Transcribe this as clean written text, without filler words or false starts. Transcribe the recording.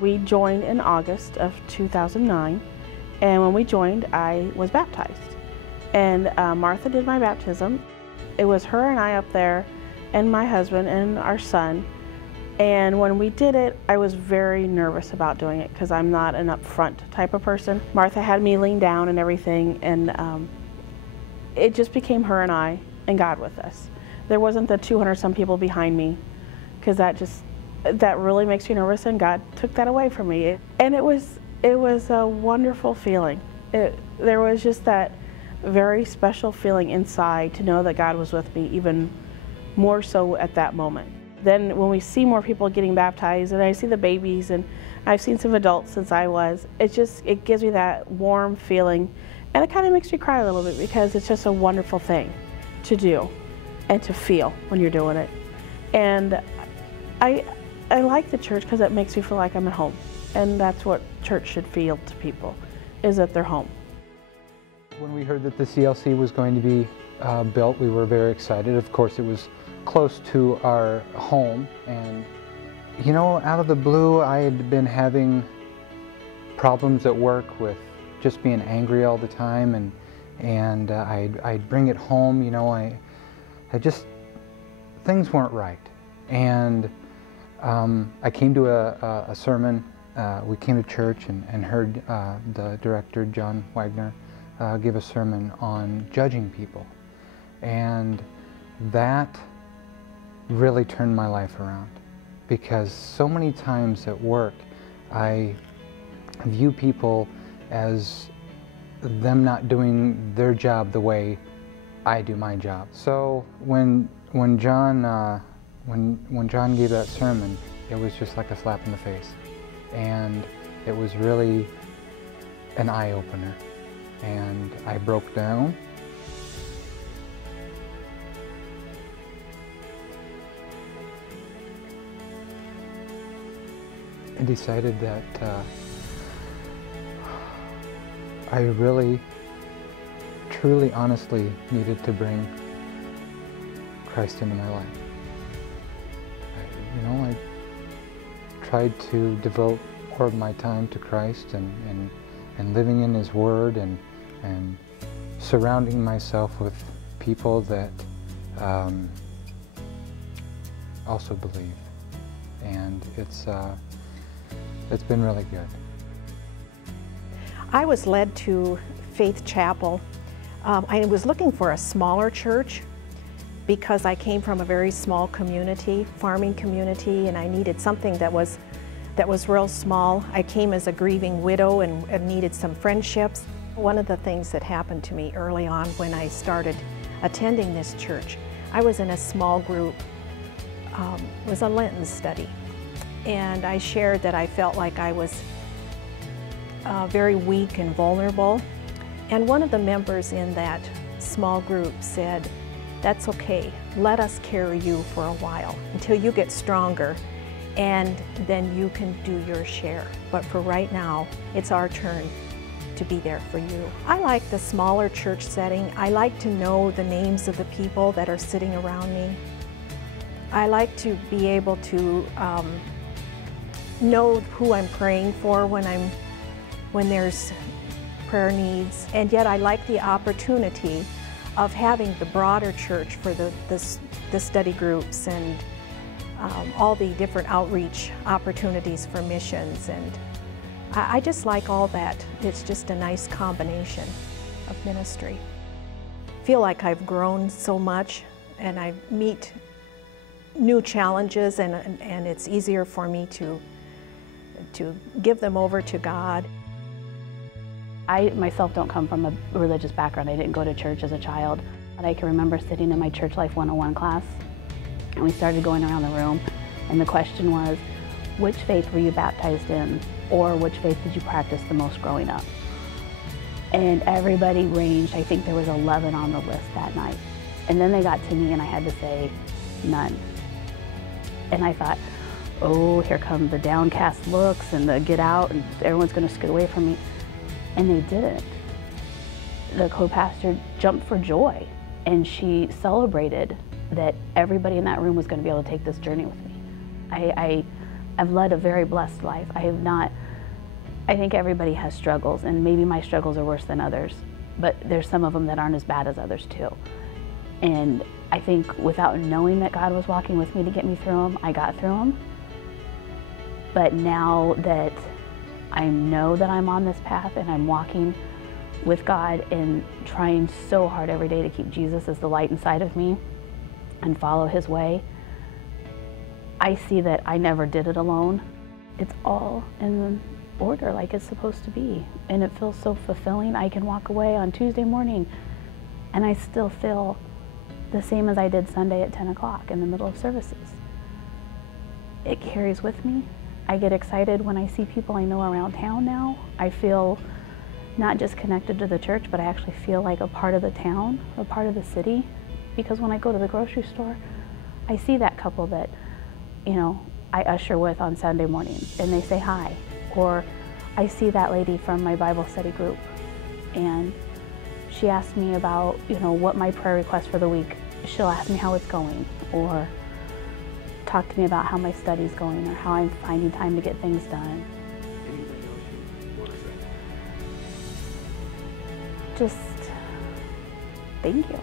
We joined in August of 2009, and when we joined, I was baptized. And Martha did my baptism. It was her and I up there, and my husband and our son. And when we did it, I was very nervous about doing it because I'm not an upfront type of person. Martha had me lean down and everything, and it just became her and I and God with us. There wasn't the 200-some people behind me, because that really makes me nervous, and God took that away from me. And it was a wonderful feeling. There was just that very special feeling inside to know that God was with me, even more so at that moment. Then when we see more people getting baptized, and I see the babies, and I've seen some adults since I was, it gives me that warm feeling, and it kind of makes me cry a little bit because it's just a wonderful thing to do and to feel when you're doing it. And I like the church because it makes me feel like I'm at home, and that's what church should feel to people, is that they're home. When we heard that the CLC was going to be built, we were very excited. Of course, it was close to our home, and you know, out of the blue, I had been having problems at work with just being angry all the time, and I'd bring it home. You know, I just, things weren't right, and I came to a sermon. We came to church and heard the director, John Wagner, give a sermon on judging people, and that really turned my life around, because so many times at work I view people as them not doing their job the way I do my job. So when John gave that sermon, it was just like a slap in the face, and it was really an eye-opener, and I broke down. I decided that I really, truly, honestly needed to bring Christ into my life. I tried to devote more of my time to Christ and living in His Word and surrounding myself with people that also believe. And it's been really good. I was led to Faith Chapel. I was looking for a smaller church because I came from a very small community, farming community, and I needed something that was real small. I came as a grieving widow and needed some friendships. One of the things that happened to me early on when I started attending this church, I was in a small group. It was a Lenten study. And I shared that I felt like I was very weak and vulnerable. And one of the members in that small group said, "That's okay, let us carry you for a while until you get stronger, and then you can do your share. But for right now, it's our turn to be there for you." I like the smaller church setting. I like to know the names of the people that are sitting around me. I like to be able to know who I'm praying for when there's prayer needs, and yet I like the opportunity of having the broader church for the study groups and all the different outreach opportunities for missions, and I just like all that. It's just a nice combination of ministry. I feel like I've grown so much, and I meet new challenges, and it's easier for me to give them over to God. I myself don't come from a religious background. I didn't go to church as a child. But I can remember sitting in my Church Life 101 class, and we started going around the room, and the question was, which faith were you baptized in, or which faith did you practice the most growing up? And everybody ranged. I think there was 11 on the list that night. And then they got to me and I had to say, none. And I thought, oh, here come the downcast looks and the get out, and everyone's going to scoot away from me. And they didn't. The co-pastor jumped for joy, and she celebrated that everybody in that room was going to be able to take this journey with me. I've led a very blessed life. I think everybody has struggles, and maybe my struggles are worse than others, but there's some of them that aren't as bad as others too. And I think without knowing that God was walking with me to get me through them, I got through them. But now that I know that I'm on this path and I'm walking with God and trying so hard every day to keep Jesus as the light inside of me and follow his way, I see that I never did it alone. It's all in order like it's supposed to be, and it feels so fulfilling. I can walk away on Tuesday morning and I still feel the same as I did Sunday at 10 o'clock in the middle of services. It carries with me. I get excited when I see people I know around town now. I feel not just connected to the church, but I actually feel like a part of the town, a part of the city. Because when I go to the grocery store, I see that couple that, you know, I usher with on Sunday mornings, and they say hi. Or I see that lady from my Bible study group, and she asked me about, you know, what my prayer request for the week. She'll ask me how it's going, or talk to me about how my study's going, or how I'm finding time to get things done. Anything else you want to say? Just thank you.